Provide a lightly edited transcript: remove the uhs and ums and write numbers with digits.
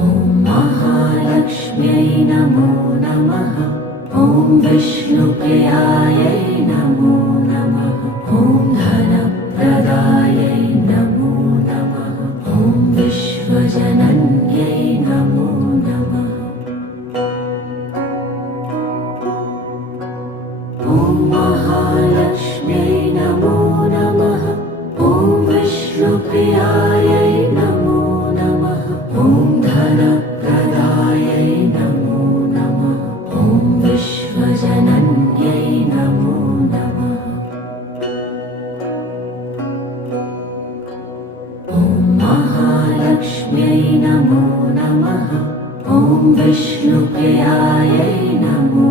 ॐ महालक्ष्म्यै नमो नमः। ॐ विष्णुप्रियायै नमो नमः। ॐ धनप्रदायै नमो नमः। ॐ विश्वजनन्यै नमो नमः। ॐ महालक्ष्म्यै नमो नमः। ॐ विष्णुप्रियायै नमो नमः। ॐ धनप्रदायै नमो नमः। ॐ विश्वजनन्यै नमो नमः। ॐ महालक्ष्म्यै नमो नमः। ॐ विष्णुप्रियायै नमो